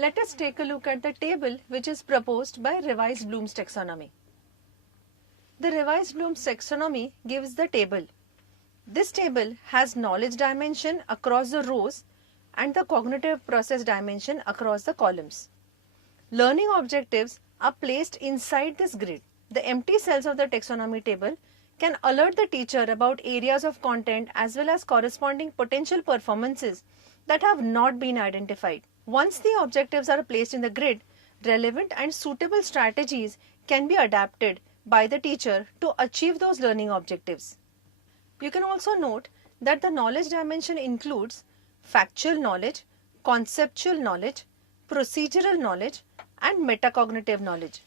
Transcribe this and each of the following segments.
Let us take a look at the table which is proposed by revised Bloom's taxonomy. The revised Bloom's taxonomy gives the table. This table has knowledge dimension across the rows and the cognitive process dimension across the columns. Learning objectives are placed inside this grid. The empty cells of the taxonomy table can alert the teacher about areas of content as well as corresponding potential performances that have not been identified. Once the objectives are placed in the grid, relevant and suitable strategies can be adapted by the teacher to achieve those learning objectives. You can also note that the knowledge dimension includes factual knowledge, conceptual knowledge, procedural knowledge, and metacognitive knowledge.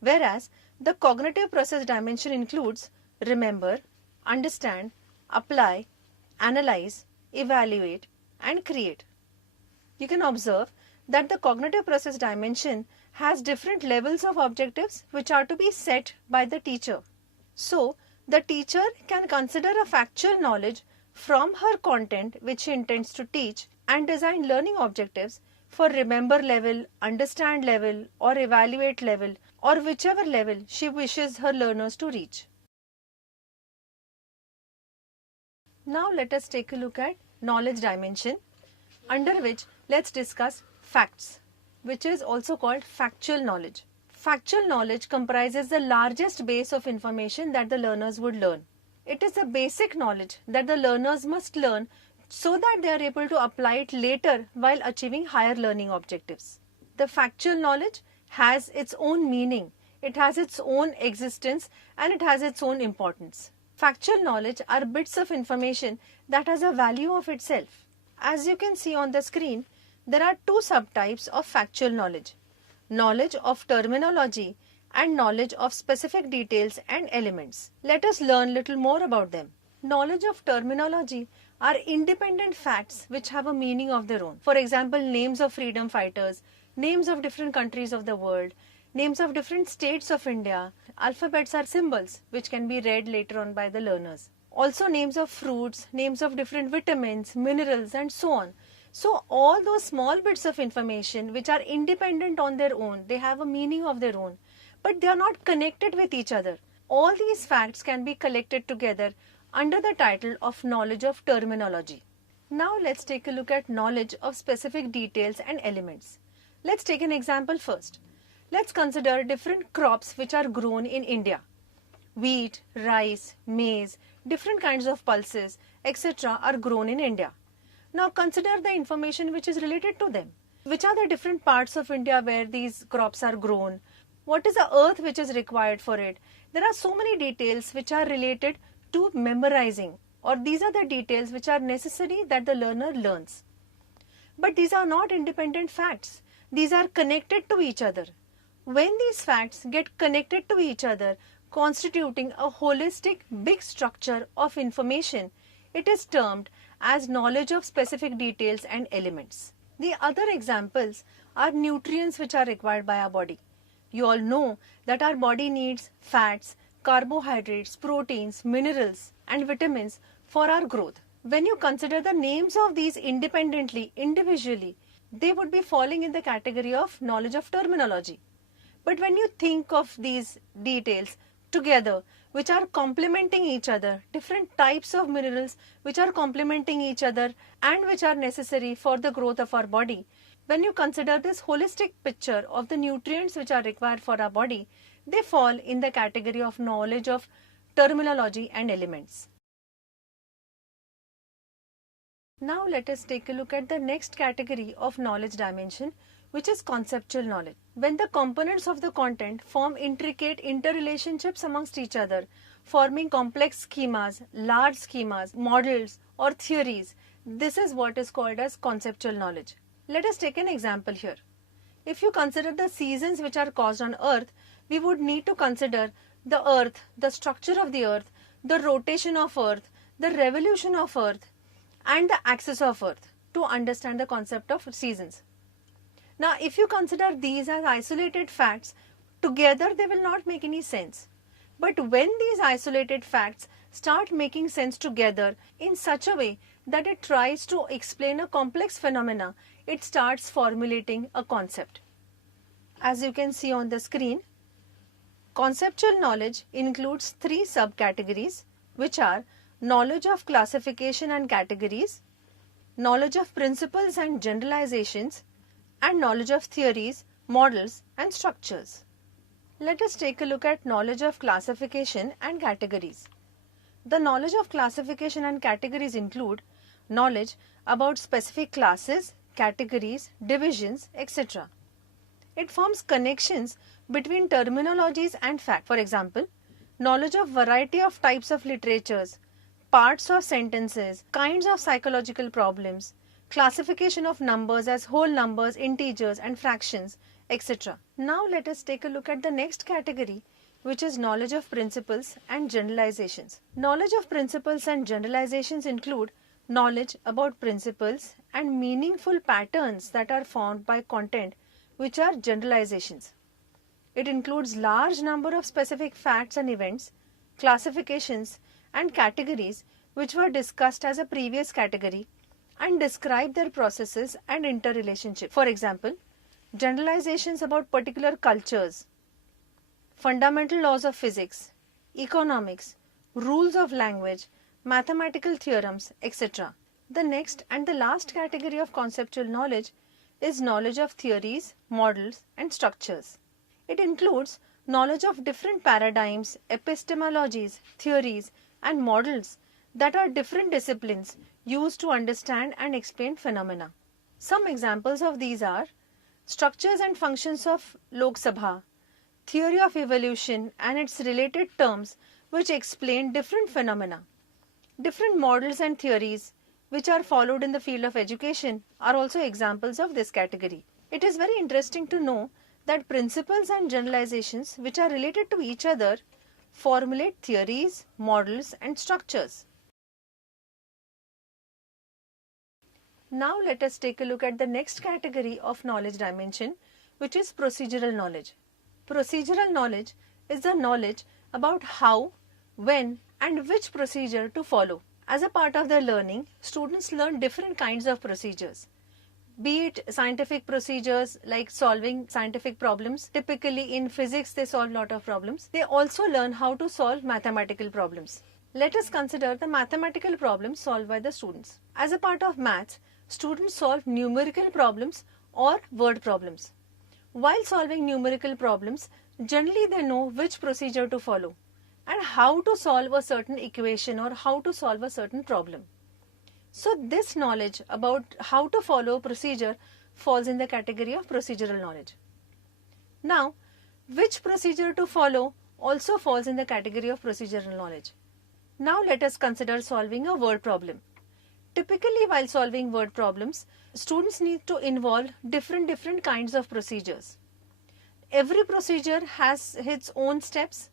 Whereas the cognitive process dimension includes remember, understand, apply, analyze, evaluate, and create. You can observe that the cognitive process dimension has different levels of objectives which are to be set by the teacher. So, the teacher can consider a factual knowledge from her content which she intends to teach and design learning objectives for remember level, understand level, or evaluate level, or whichever level she wishes her learners to reach. Now let us take a look at knowledge dimension, under which let's discuss facts, which is also called factual knowledge. Factual knowledge comprises the largest base of information that the learners would learn. It is the basic knowledge that the learners must learn so that they are able to apply it later while achieving higher learning objectives. The factual knowledge has its own meaning, it has its own existence, and it has its own importance. Factual knowledge are bits of information that has a value of itself. As you can see on the screen, there are two subtypes of factual knowledge: knowledge of terminology and knowledge of specific details and elements. Let us learn little more about them. Knowledge of terminology are independent facts which have a meaning of their own. For example, names of freedom fighters, names of different countries of the world, names of different states of India. Alphabets are symbols which can be read later on by the learners. Also names of fruits, names of different vitamins, minerals, and so on. So all those small bits of information which are independent on their own, they have a meaning of their own, but they are not connected with each other. All these facts can be collected together under the title of knowledge of terminology. Now let's take a look at knowledge of specific details and elements. Let's take an example first. Let's consider different crops which are grown in India. Wheat, rice, maize, different kinds of pulses, etc. are grown in India. Now consider the information which is related to them. Which are the different parts of India where these crops are grown? What is the earth which is required for it? There are so many details which are related to memorizing, or these are the details which are necessary that the learner learns. But these are not independent facts. These are connected to each other. When these facts get connected to each other, constituting a holistic big structure of information, it is termed as knowledge of specific details and elements. The other examples are nutrients which are required by our body. You all know that our body needs fats, carbohydrates, proteins, minerals, and vitamins for our growth. When you consider the names of these independently, individually, they would be falling in the category of knowledge of terminology. But when you think of these details together, which are complementing each other, different types of minerals which are complementing each other and which are necessary for the growth of our body, when you consider this holistic picture of the nutrients which are required for our body, they fall in the category of knowledge of terminology and elements. Now let us take a look at the next category of knowledge dimension, which is conceptual knowledge. When the components of the content form intricate interrelationships amongst each other, forming complex schemas, large schemas, models, or theories, this is what is called as conceptual knowledge. Let us take an example here. If you consider the seasons which are caused on Earth, we would need to consider the Earth, the structure of the Earth, the rotation of Earth, the revolution of Earth, and the axis of Earth to understand the concept of seasons. Now, if you consider these as isolated facts, together they will not make any sense. But when these isolated facts start making sense together in such a way that it tries to explain a complex phenomena it starts formulating a concept. As you can see on the screen, conceptual knowledge includes three subcategories, which are knowledge of classification and categories, knowledge of principles and generalizations, and knowledge of theories, models, and structures. Let us take a look at knowledge of classification and categories. The knowledge of classification and categories include knowledge about specific classes, categories, divisions, etc. It forms connections between terminologies and facts. For example, knowledge of variety of types of literatures, parts of sentences, kinds of psychological problems, classification of numbers as whole numbers, integers and fractions, etc. Now let us take a look at the next category, which is knowledge of principles and generalizations. Knowledge of principles and generalizations include knowledge about principles and meaningful patterns that are found by content, which are generalizations. It includes large number of specific facts and events, classifications and categories which were discussed as a previous category and describe their processes and interrelationship. For example, generalizations about particular cultures, fundamental laws of physics, economics, rules of language, mathematical theorems, etc. The next and the last category of conceptual knowledge is knowledge of theories, models, and structures. It includes knowledge of different paradigms, epistemologies, theories, and models that are different disciplines used to understand and explain phenomena. Some examples of these are structures and functions of Lok Sabha, theory of evolution and its related terms which explain different phenomena. Different models and theories which are followed in the field of education are also examples of this category. It is very interesting to know that principles and generalizations which are related to each other formulate theories, models, and structures. Now let us take a look at the next category of knowledge dimension, which is procedural knowledge. Procedural knowledge is the knowledge about how, when, and which procedure to follow. As a part of their learning, students learn different kinds of procedures. Be it scientific procedures like solving scientific problems. Typically in physics they solve a lot of problems. They also learn how to solve mathematical problems. Let us consider the mathematical problems solved by the students. As a part of maths, students solve numerical problems or word problems. While solving numerical problems, generally they know which procedure to follow and how to solve a certain equation or how to solve a certain problem. So this knowledge about how to follow a procedure falls in the category of procedural knowledge. Now, which procedure to follow also falls in the category of procedural knowledge. Now let us consider solving a word problem. Typically while solving word problems, students need to involve different kinds of procedures. Every procedure has its own steps.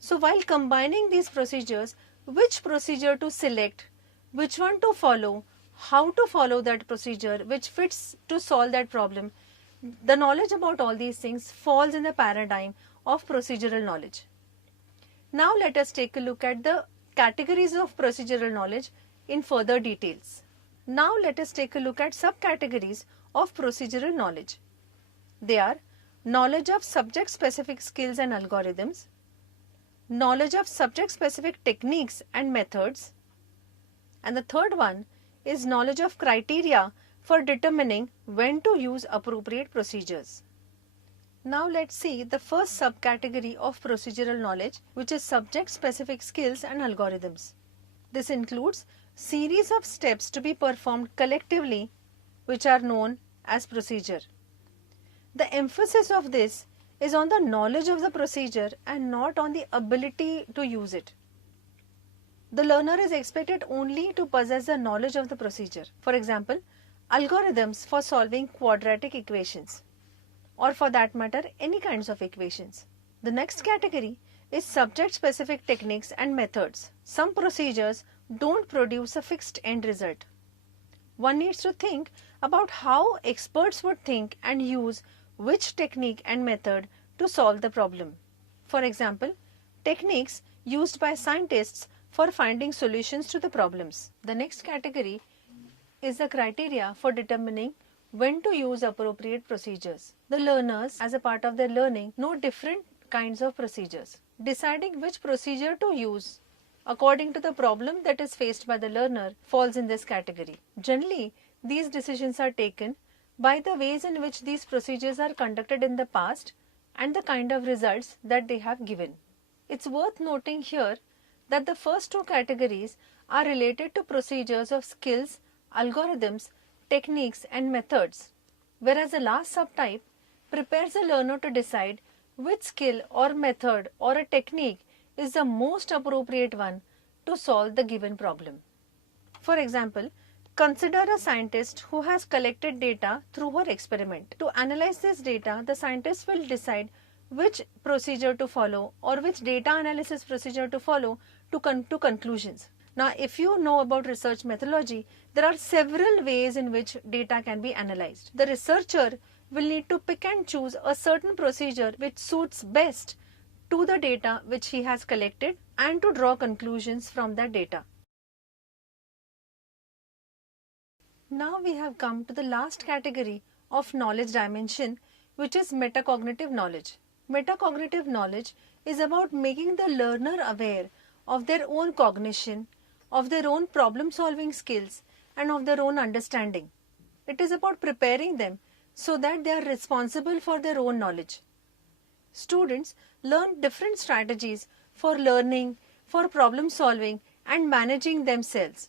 So while combining these procedures, which procedure to select, which one to follow, how to follow that procedure, which fits to solve that problem, the knowledge about all these things falls in the paradigm of procedural knowledge. Now let us take a look at the categories of procedural knowledge in further details. Now let us take a look at subcategories of procedural knowledge. They are knowledge of subject-specific skills and algorithms, knowledge of subject-specific techniques and methods, and the third one is knowledge of criteria for determining when to use appropriate procedures. Now let's see the first subcategory of procedural knowledge, which is subject-specific skills and algorithms. This includes series of steps to be performed collectively, which are known as procedure. The emphasis of this is on the knowledge of the procedure and not on the ability to use it. The learner is expected only to possess the knowledge of the procedure. For example, algorithms for solving quadratic equations, or for that matter any kinds of equations. The next category is subject-specific techniques and methods. Some procedures don't produce a fixed end result. One needs to think about how experts would think and use which technique and method to solve the problem. For example, techniques used by scientists for finding solutions to the problems. The next category is the criteria for determining when to use appropriate procedures. The learners, as a part of their learning, know different kinds of procedures. Deciding which procedure to use according to the problem that is faced by the learner falls in this category. Generally, these decisions are taken by the ways in which these procedures are conducted in the past and the kind of results that they have given. It's worth noting here that the first two categories are related to procedures of skills, algorithms, techniques and methods, whereas the last subtype prepares the learner to decide which skill or method or a technique is the most appropriate one to solve the given problem. For example, consider a scientist who has collected data through her experiment. To analyze this data, the scientist will decide which procedure to follow or which data analysis procedure to follow to come to conclusions. Now, if you know about research methodology, there are several ways in which data can be analyzed. The researcher will need to pick and choose a certain procedure which suits best to the data which he has collected and to draw conclusions from that data. Now we have come to the last category of knowledge dimension, which is metacognitive knowledge. Metacognitive knowledge is about making the learner aware of their own cognition, of their own problem-solving skills, and of their own understanding. It is about preparing them so that they are responsible for their own knowledge. Students learn different strategies for learning, for problem-solving, and managing themselves.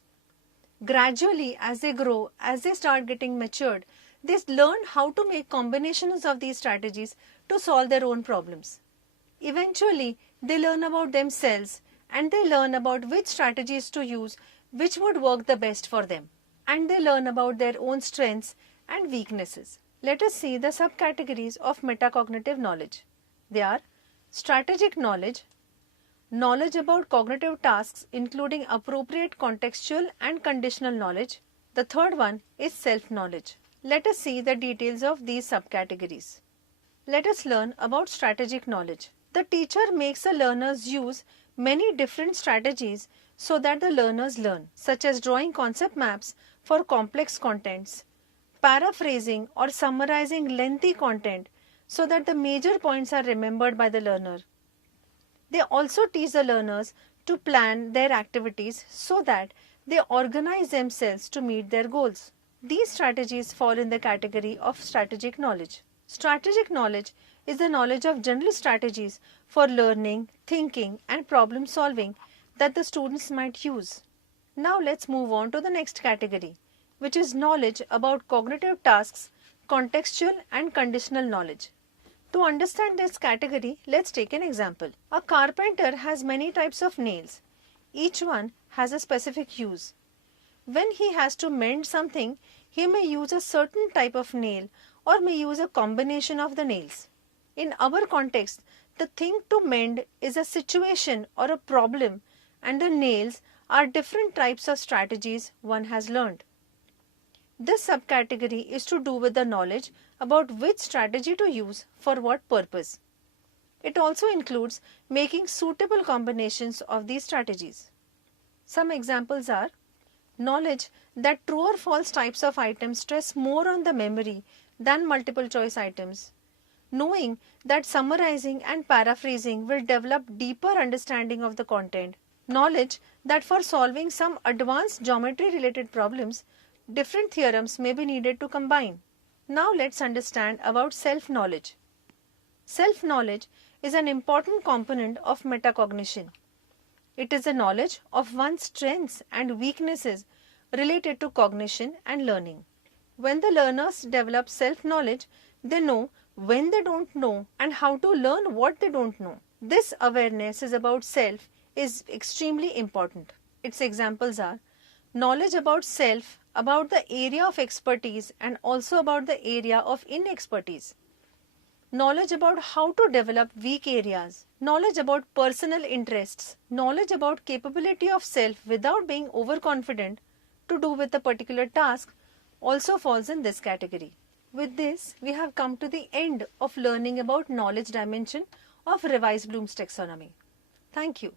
Gradually, as they grow, as they start getting matured, they learn how to make combinations of these strategies to solve their own problems. Eventually, they learn about themselves and they learn about which strategies to use, which would work the best for them. And they learn about their own strengths and weaknesses. Let us see the subcategories of metacognitive knowledge. They are strategic knowledge, knowledge about cognitive tasks including appropriate contextual and conditional knowledge. The third one is self-knowledge. Let us see the details of these subcategories. Let us learn about strategic knowledge. The teacher makes the learners use many different strategies so that the learners learn, such as drawing concept maps for complex contents, paraphrasing or summarizing lengthy content so that the major points are remembered by the learner. They also teach the learners to plan their activities so that they organize themselves to meet their goals. These strategies fall in the category of strategic knowledge. Strategic knowledge is the knowledge of general strategies for learning, thinking, and problem solving that the students might use. Now let's move on to the next category, which is knowledge about cognitive tasks, contextual and conditional knowledge. To understand this category, let's take an example. A carpenter has many types of nails. Each one has a specific use. When he has to mend something, he may use a certain type of nail or may use a combination of the nails. In our context, the thing to mend is a situation or a problem, and the nails are different types of strategies one has learned. This subcategory is to do with the knowledge about which strategy to use for what purpose. It also includes making suitable combinations of these strategies. Some examples are knowledge that true or false types of items stress more on the memory than multiple choice items. Knowing that summarizing and paraphrasing will develop deeper understanding of the content. Knowledge that for solving some advanced geometry related problems, different theorems may be needed to combine. Now let's understand about self-knowledge. Self-knowledge is an important component of metacognition. It is the knowledge of one's strengths and weaknesses related to cognition and learning. When the learners develop self-knowledge, they know when they don't know and how to learn what they don't know. This awareness is about self is extremely important. Its examples are knowledge about self, about the area of expertise and also about the area of inexpertise. Knowledge about how to develop weak areas. Knowledge about personal interests. Knowledge about capability of self without being overconfident to do with a particular task also falls in this category. With this, we have come to the end of learning about knowledge dimension of revised Bloom's taxonomy. Thank you.